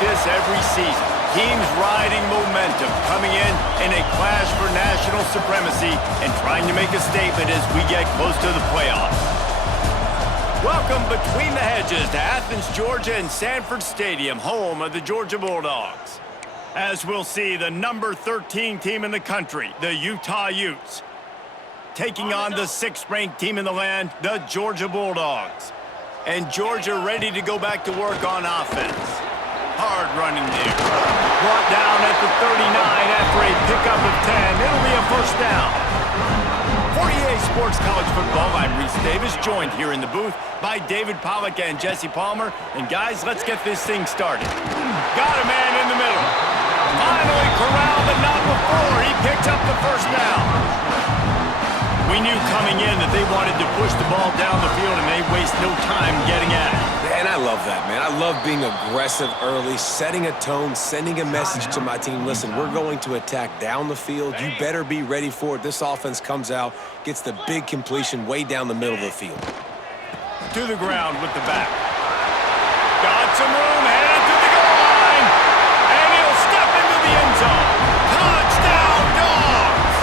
this every season. Teams riding momentum, coming in a clash for national supremacy and trying to make a statement as we get close to the playoffs. Welcome between the hedges to Athens, Georgia and Sanford Stadium, home of the Georgia Bulldogs. As we'll see, the number 13 team in the country, the Utah Utes, taking on the 6th-ranked team in the land, the Georgia Bulldogs. And Georgia ready to go back to work on offense. Hard running there. Brought down at the 39 after a pickup of 10. It'll be a first down. For EA Sports College Football, I'm Reese Davis, joined here in the booth by David Pollack and Jesse Palmer. And guys, let's get this thing started. Got a man in the middle. Finally corralled, but not before. He picked up the first down. We knew coming in that they wanted to push the ball down the field and they waste no time getting at it. And I love that, man. I love being aggressive early, setting a tone, sending a message to my team. Listen, we're going to attack down the field. You better be ready for it. This offense comes out, gets the big completion way down the middle of the field. To the ground with the back. Got some room, headed to the goal line. And he'll step into the end zone. Touchdown, Dogs!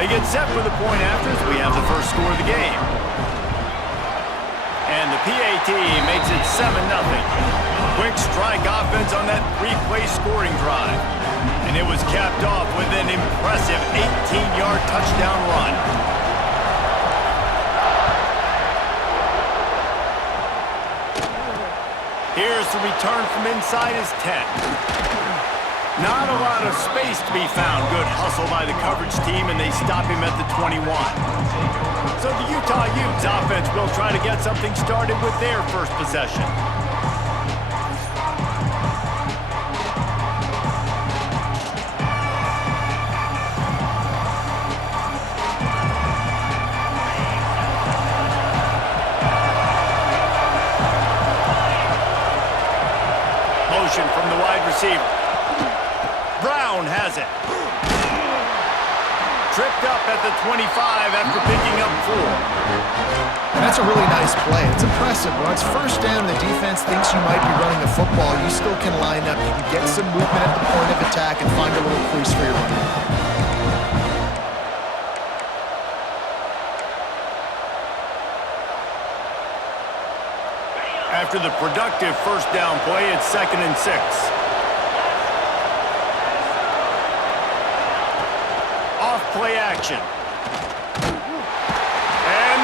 They get set for the point after as we have the first score of the game. And the PAT makes it 7-0. Quick strike offense on that 3-play scoring drive. And it was capped off with an impressive 18-yard touchdown run. Here's the return from inside his 10. Not a lot of space to be found. Good hustle by the coverage team, and they stop him at the 21. So the Utah Utes offense will try to get something started with their first possession. Motion from the wide receiver. Brown has it. Tripped up at the 25 after picking up 4. And that's a really nice play. It's impressive. When it's first down and the defense thinks you might be running the football, you still can line up. You can get some movement at the point of attack and find a little crease for your running. After the productive first down play, it's 2nd and 6. Play action. And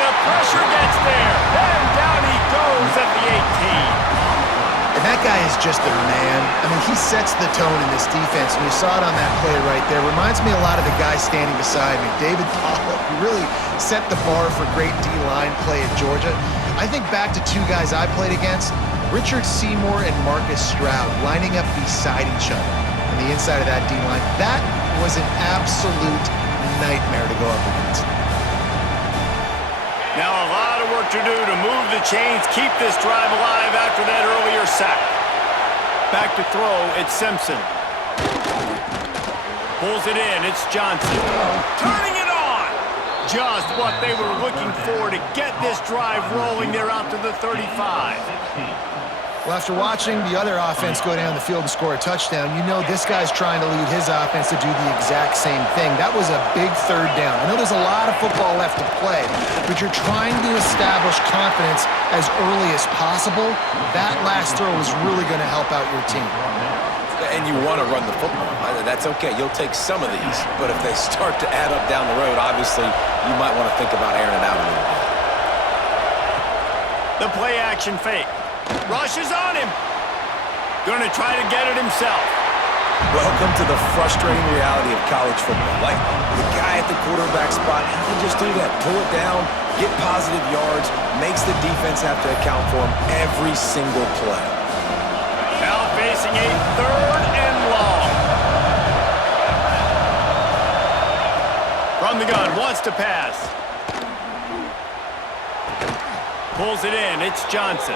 the pressure gets there. And down he goes at the 18. And that guy is just a man. I mean, he sets the tone in this defense, and you saw it on that play right there. Reminds me a lot of the guy standing beside me, David Pollack, who really set the bar for great D-line play at Georgia. I think back to 2 guys I played against, Richard Seymour and Marcus Stroud, lining up beside each other on the inside of that D-line. That was an absolute nightmare to go up against. Now a lot of work to do to move the chains, keep this drive alive after that earlier sack. Back to throw, it's Simpson. Pulls it in, it's Johnson. Turning it on! Just what they were looking for to get this drive rolling there out to the 35. Well, after watching the other offense go down the field and score a touchdown, you know this guy's trying to lead his offense to do the exact same thing. That was a big 3rd down. I know there's a lot of football left to play, but you're trying to establish confidence as early as possible. That last throw is really going to help out your team. And you want to run the football. That's okay. You'll take some of these, but if they start to add up down the road, obviously you might want to think about airing it out a little bit. The play action fake. Rushes on him. Going to try to get it himself. Welcome to the frustrating reality of college football. Like the guy at the quarterback spot, he can just do that. Pull it down, get positive yards, makes the defense have to account for him every single play. Now facing a 3rd and long. From the gun, wants to pass. Pulls it in, it's Johnson.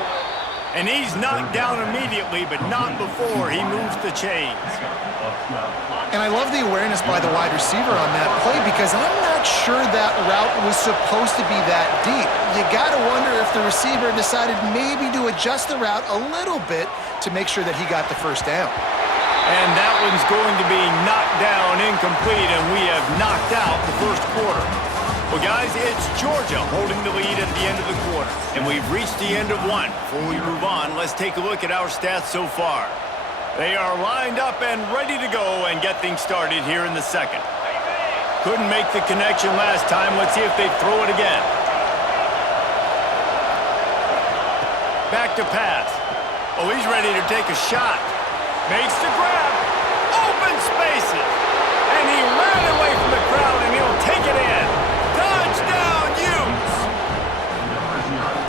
And he's knocked down immediately, but not before he moves the chains. And I love the awareness by the wide receiver on that play because I'm not sure that route was supposed to be that deep. You got to wonder if the receiver decided maybe to adjust the route a little bit to make sure that he got the first down. And that one's going to be knocked down incomplete, and we have knocked out the first quarter. Well, guys, it's Georgia holding the lead at the end of the quarter, and we've reached the end of one. Before we move on, let's take a look at our stats so far. They are lined up and ready to go and get things started here in the second. Couldn't make the connection last time. Let's see if they throw it again. Back to pass. Oh, he's ready to take a shot. Makes the grab. Open spaces. And he ran away from the crowd, and he'll take it in. Touchdown, Utes!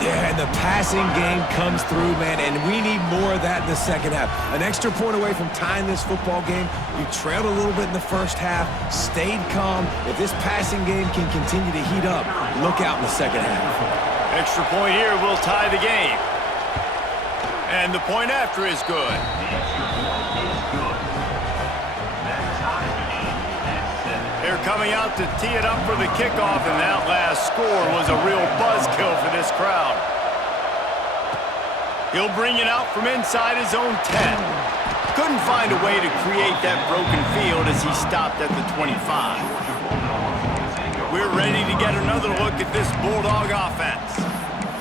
Yeah, and the passing game comes through, man, and we need more of that in the second half. An extra point away from tying this football game. You trailed a little bit in the first half, stayed calm. If this passing game can continue to heat up, look out in the second half. Extra point here will tie the game. And the point after is good. They're coming out to tee it up for the kickoff, and that last score was a real buzzkill for this crowd. He'll bring it out from inside his own 10. Couldn't find a way to create that broken field as he stopped at the 25. We're ready to get another look at this Bulldog offense.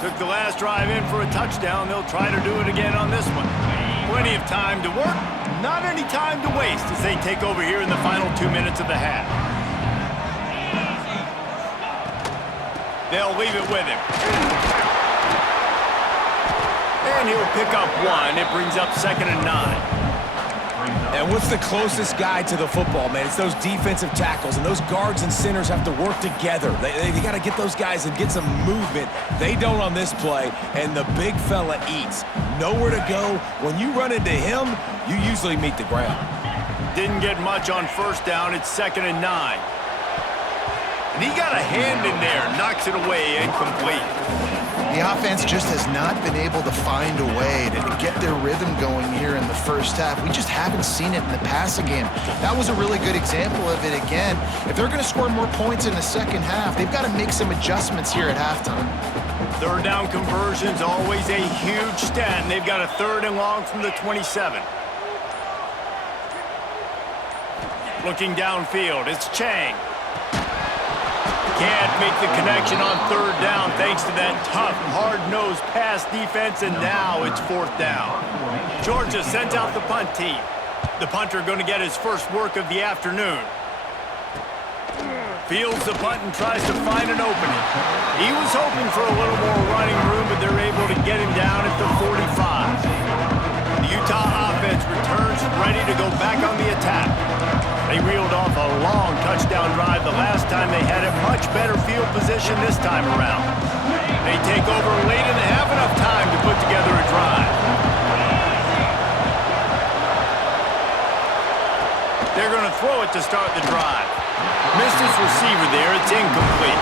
Took the last drive in for a touchdown. They'll try to do it again on this one. Plenty of time to work, not any time to waste as they take over here in the final 2 minutes of the half. They'll leave it with him. And he'll pick up one. It brings up 2nd and 9. And what's the closest guy to the football, man? It's those defensive tackles, and those guards and centers have to work together. They got to get those guys and get some movement. They don't on this play, and the big fella eats. Nowhere to go. When you run into him, you usually meet the ground. Didn't get much on first down. It's 2nd and 9. And he got a hand in there, knocks it away, incomplete. The offense just has not been able to find a way to get their rhythm going here in the first half. We just haven't seen it in the passing game. That was a really good example of it again. If they're going to score more points in the second half, they've got to make some adjustments here at halftime. Third down conversion's always a huge stat, and they've got a 3rd and long from the 27. Looking downfield, it's Chang. Can't make the connection on 3rd down thanks to that tough, hard-nosed pass defense, and now it's 4th down. Georgia sends out the punt team. The punter going to get his first work of the afternoon. Fields the punt and tries to find an opening. He was hoping for a little more running room, but they're able to get him down at the 45. The Utah offense returns ready to go back on the attack. They reeled off a long touchdown drive the last time they had a much better field position this time around. They take over late and have enough time to put together a drive. They're going to throw it to start the drive. Missed his receiver there. It's incomplete.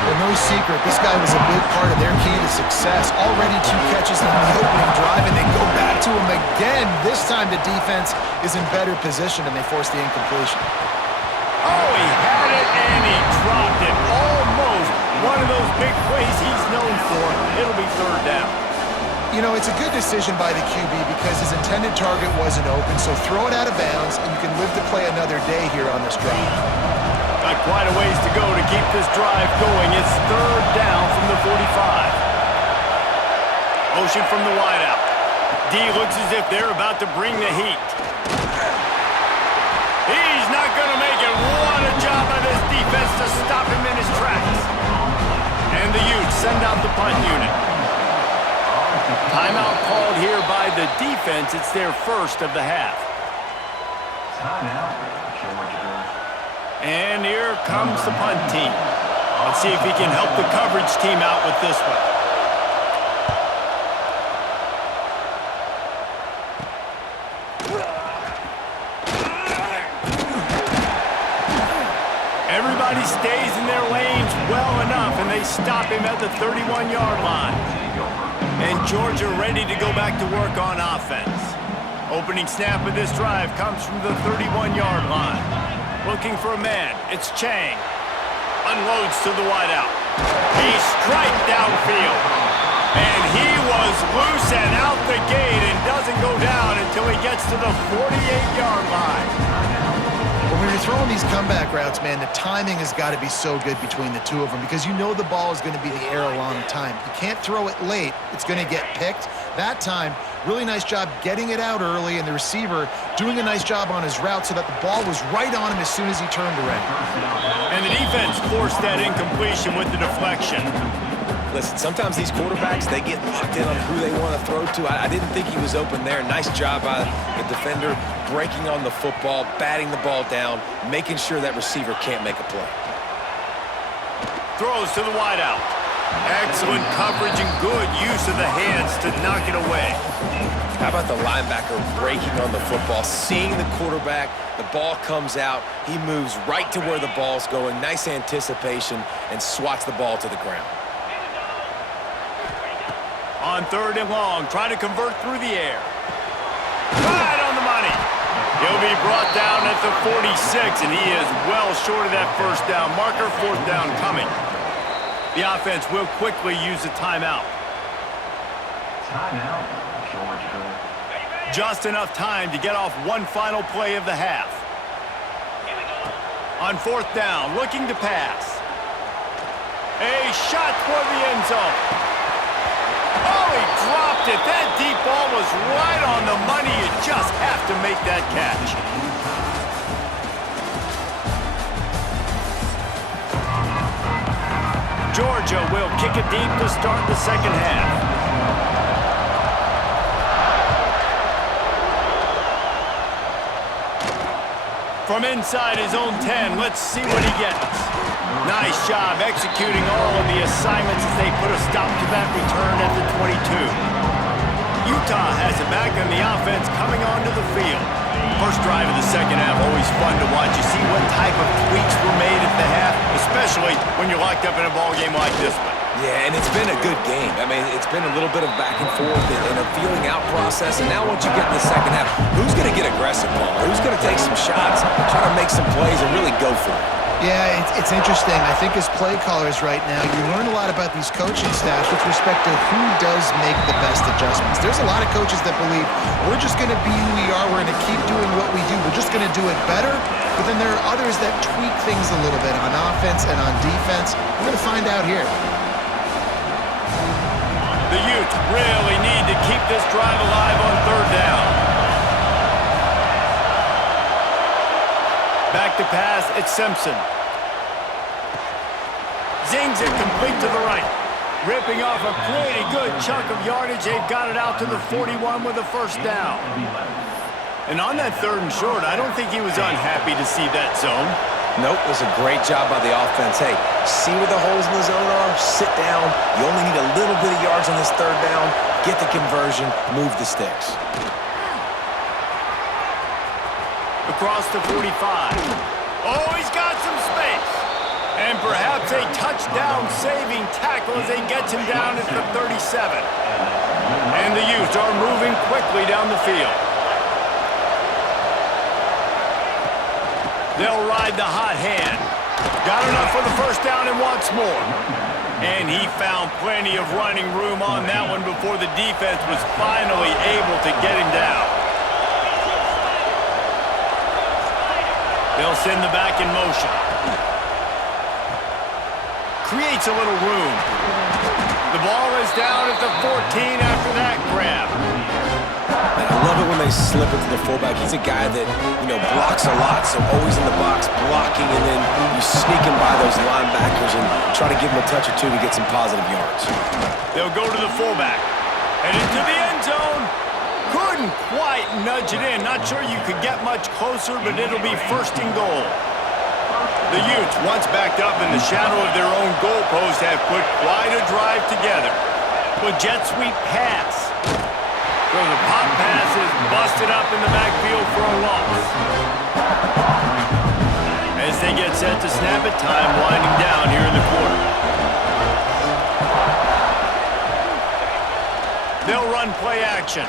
Well, no secret, this guy was a big part of their key to success. Already 2 catches on the opening drive, and they go back to him again. This time the defense is in better position, and they force the incompletion. Oh, he had it, and he dropped it. Almost one of those big plays he's known for. It'll be 3rd down. You know, it's a good decision by the QB because his intended target wasn't open, so throw it out of bounds, and you can live to play another day here on this drive. Got quite a ways to go to keep this drive going. It's 3rd down from the 45. Motion from the wideout. D looks as if they're about to bring the heat. He's not going to make it. What a job by this defense to stop him in his tracks. And the Utes send out the punt unit. Timeout called here by the defense. It's their first of the half. And here comes the punt team. Let's see if he can help the coverage team out with this one. Everybody stays in their lanes well enough, and they stop him at the 31-yard line. And Georgia ready to go back to work on offense. Opening snap of this drive comes from the 31-yard line. Looking for a man, it's Chang. Unloads to the wideout. He's straight downfield. And he was loose and out the gate and doesn't go down until he gets to the 48-yard line. When you're throwing these comeback routes, man, the timing has got to be so good between the two of them because you know the ball is going to be in the air a long time. You can't throw it late. It's going to get picked. That time, really nice job getting it out early, and the receiver doing a nice job on his route so that the ball was right on him as soon as he turned around. And the defense forced that incompletion with the deflection. Listen, sometimes these quarterbacks, they get locked in on who they want to throw to. I didn't think he was open there. Nice job by the defender breaking on the football, batting the ball down, making sure that receiver can't make a play. Throws to the wideout. Excellent coverage and good use of the hands to knock it away. How about the linebacker breaking on the football, seeing the quarterback, the ball comes out, he moves right to where the ball's going, nice anticipation, and swats the ball to the ground. On 3rd and long, trying to convert through the air. Right on the money. He'll be brought down at the 46, and he is well short of that first down marker. 4th down coming. The offense will quickly use a timeout. Timeout, Georgia. Just enough time to get off one final play of the half. On 4th down, looking to pass. A shot toward the end zone. Oh, he dropped it. That deep ball was right on the money. You just have to make that catch. Georgia will kick it deep to start the second half. From inside his own 10, let's see what he gets. Nice job executing all of the assignments as they put a stop to that return at the 22. Utah has it back on the offense coming onto the field. First drive of the second half, always fun to watch. You see what type of tweaks were made at the half, especially when you're locked up in a ball game like this one. Yeah, and it's been a good game. I mean, it's been a little bit of back and forth and a feeling out process. And now once you get in the second half, who's going to get aggressive, Paul? Who's going to take some shots, try to make some plays, and really go for it? Yeah, it's interesting. I think as play callers right now, you learn a lot about these coaching staffs with respect to who does make the best adjustments. There's a lot of coaches that believe we're just going to be who we are. We're going to keep doing what we do. We're just going to do it better. But then there are others that tweak things a little bit on offense and on defense. We're going to find out here. The Utes really need to keep this drive alive on 3rd down. Back to pass, it's Simpson. Zings it complete to the right. Ripping off a pretty good chunk of yardage. They've got it out to the 41 with a first down. And on that 3rd and short, I don't think he was unhappy to see that zone. Nope, it was a great job by the offense. Hey, see where the holes in the zone are, sit down. You only need a little bit of yards on this 3rd down. Get the conversion, move the sticks. Across the 45. Oh, he's got some space. And perhaps a touchdown-saving tackle as they get him down at the 37. And the Utes are moving quickly down the field. They'll ride the hot hand. Got enough for the first down and wants more. And he found plenty of running room on that one before the defense was finally able to get him down. They'll send the back in motion. Creates a little room. The ball is down at the 14 after that grab. And I love it when they slip it to the fullback. He's a guy that, blocks a lot, so always in the box blocking, and then you sneak him by those linebackers and try to give him a touch or two to get some positive yards. They'll go to the fullback. And into the end zone. Couldn't quite nudge it in. Not sure you could get much closer, but it'll be 1st and goal. The Utes, once backed up in the shadow of their own goalpost, have put quite a drive together. With jet sweep pass. So the pop pass is busted up in the backfield for a loss. As they get set to snap it, time winding down here in the quarter. run play action.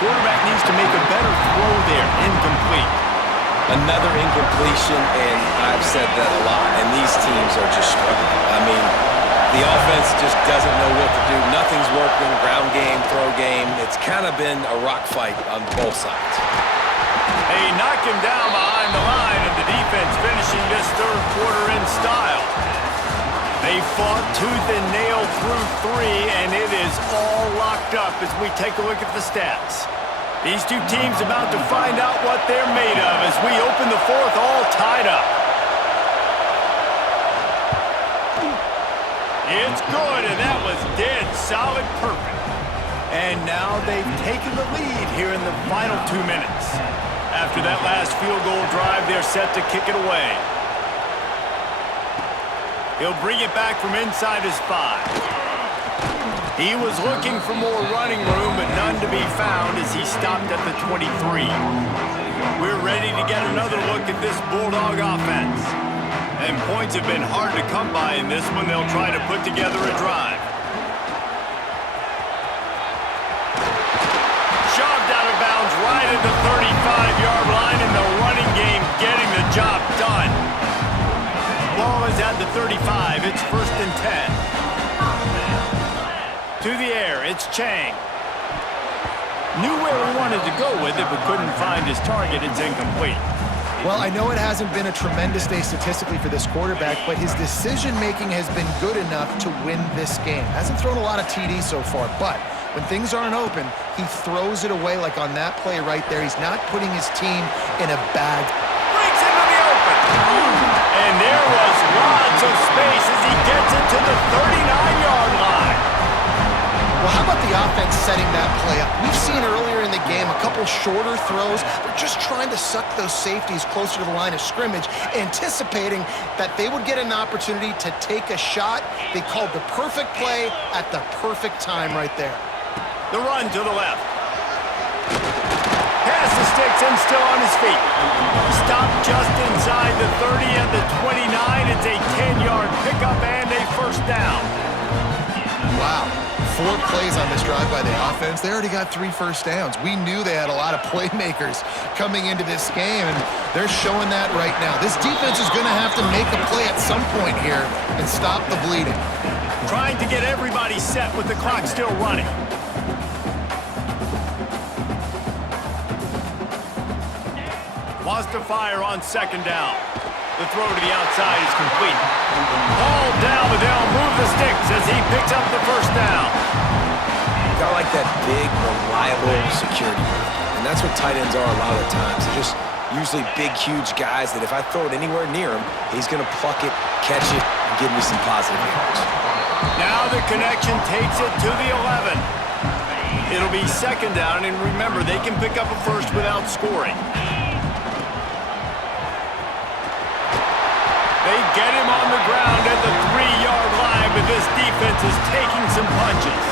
Quarterback needs to make a better throw there. Incomplete. Another incompletion, and I've said that a lot, and these teams are just struggling. I mean, the offense just doesn't know what to do. Nothing's working, ground game, throw game. It's kind of been a rock fight on both sides. They knock him down behind the line, and the defense finishing this third quarter in style. They fought tooth and nail through three, and it is all locked up as we take a look at the stats. These two teams about to find out what they're made of as we open the fourth all tied up. It's good, and that was dead solid perfect. And now they've taken the lead here in the final 2 minutes. After that last field goal drive, they're set to kick it away. He'll bring it back from inside his 5. He was looking for more running room, but none to be found as he stopped at the 23. We're ready to get another look at this Bulldog offense. And points have been hard to come by in this one. They'll try to put together a drive. Shoved out of bounds right at the 35-yard line, and the running game getting the job done. Ball is at the 35. It's 1st and 10. To the air, it's Chang. Knew where he wanted to go with it, but couldn't find his target. It's incomplete. Well, I know it hasn't been a tremendous day statistically for this quarterback, but his decision-making has been good enough to win this game. Hasn't thrown a lot of TDs so far, but when things aren't open, he throws it away like on that play right there. He's not putting his team in a bad. Breaks into the open. And there was lots of space as he gets it to the 39-yard line. Well, how about the offense setting that play up? We've seen earlier in the game a couple shorter throws. They're just trying to suck those safeties closer to the line of scrimmage, anticipating that they would get an opportunity to take a shot. They called the perfect play at the perfect time right there. The run to the left. Pass the sticks and still on his feet. Stopped just inside the 30 at the 29. It's a 10-yard pickup and a first down. Wow. 4 plays on this drive by the offense. They already got 3 first downs. We knew they had a lot of playmakers coming into this game, and they're showing that right now. This defense is going to have to make a play at some point here and stop the bleeding. Trying to get everybody set with the clock still running. Wants to fire on 2nd down. The throw to the outside is complete. Ball down, but they'll move the sticks as he picks up the first down. Got like that big, reliable security blanket. And that's what tight ends are a lot of the times. They're just usually big, huge guys that if I throw it anywhere near him, he's going to pluck it, catch it, and give me some positive yards. Now the connection takes it to the 11. It'll be 2nd down, and remember, they can pick up a first without scoring. They get him on the ground at the 3-yard line, but this defense is taking some punches.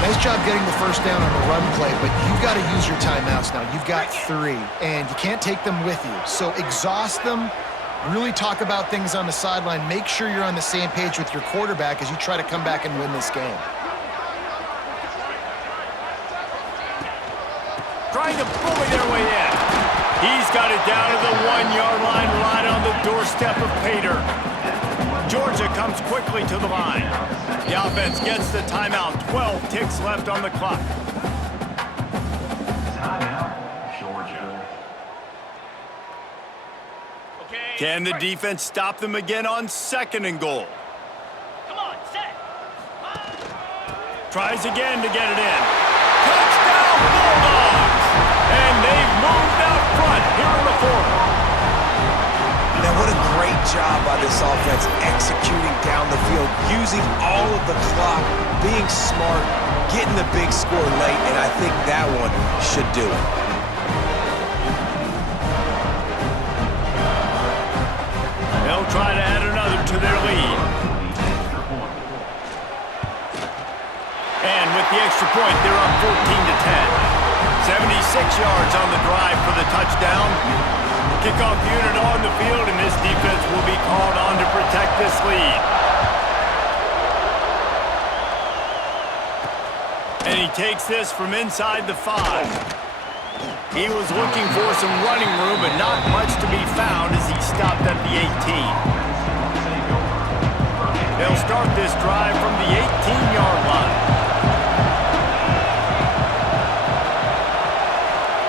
Nice job getting the first down on the run play, but you've got to use your timeouts now. You've got 3, and you can't take them with you. So exhaust them, really talk about things on the sideline. Make sure you're on the same page with your quarterback as you try to come back and win this game. Trying to bully their way in. He's got it down to the 1-yard line, right on the doorstep of Pater. Georgia comes quickly to the line. The offense gets the timeout. 12 ticks left on the clock. Timeout, Georgia. Can the defense stop them again on 2nd and goal? Come on, set. Tries again to get it in. Touchdown, Bulldogs! And they've moved out front here in the 4th. Now, what a great job by this offense executing down the field, using all of the clock, being smart, getting the big score late, and I think that one should do it. They'll try to add another to their lead. And with the extra point, they're up 14-10. 76 yards on the drive for the touchdown. Kickoff unit on the field, and this defense will be called on to protect this lead. And he takes this from inside the 5. He was looking for some running room, but not much to be found as he stopped at the 18. They'll start this drive from the 18-yard line.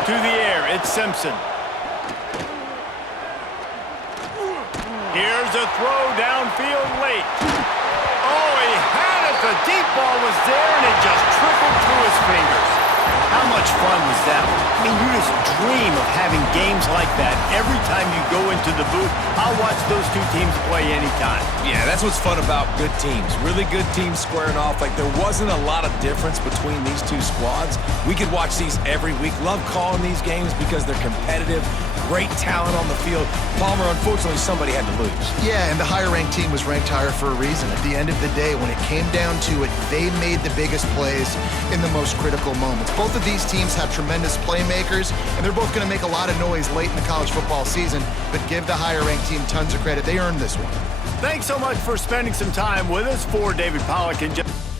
To the air, it's Simpson. Here's a throw downfield late. Oh, he had it. The deep ball was there, and it just trickled through his fingers. How much fun was that one? I mean, you just dream of having games like that every time you go into the booth. I'll watch those two teams play anytime. Yeah, that's what's fun about good teams. Really good teams squaring off. Like, there wasn't a lot of difference between these two squads. We could watch these every week. Love calling these games because they're competitive. Great talent on the field. Palmer, unfortunately, somebody had to lose. Yeah, and the higher-ranked team was ranked higher for a reason. At the end of the day, when it came down to it, they made the biggest plays in the most critical moments. Both of these teams have tremendous playmakers, and they're both going to make a lot of noise late in the college football season, but give the higher-ranked team tons of credit. They earned this one. Thanks so much for spending some time with us. For David Pollack and Jeff.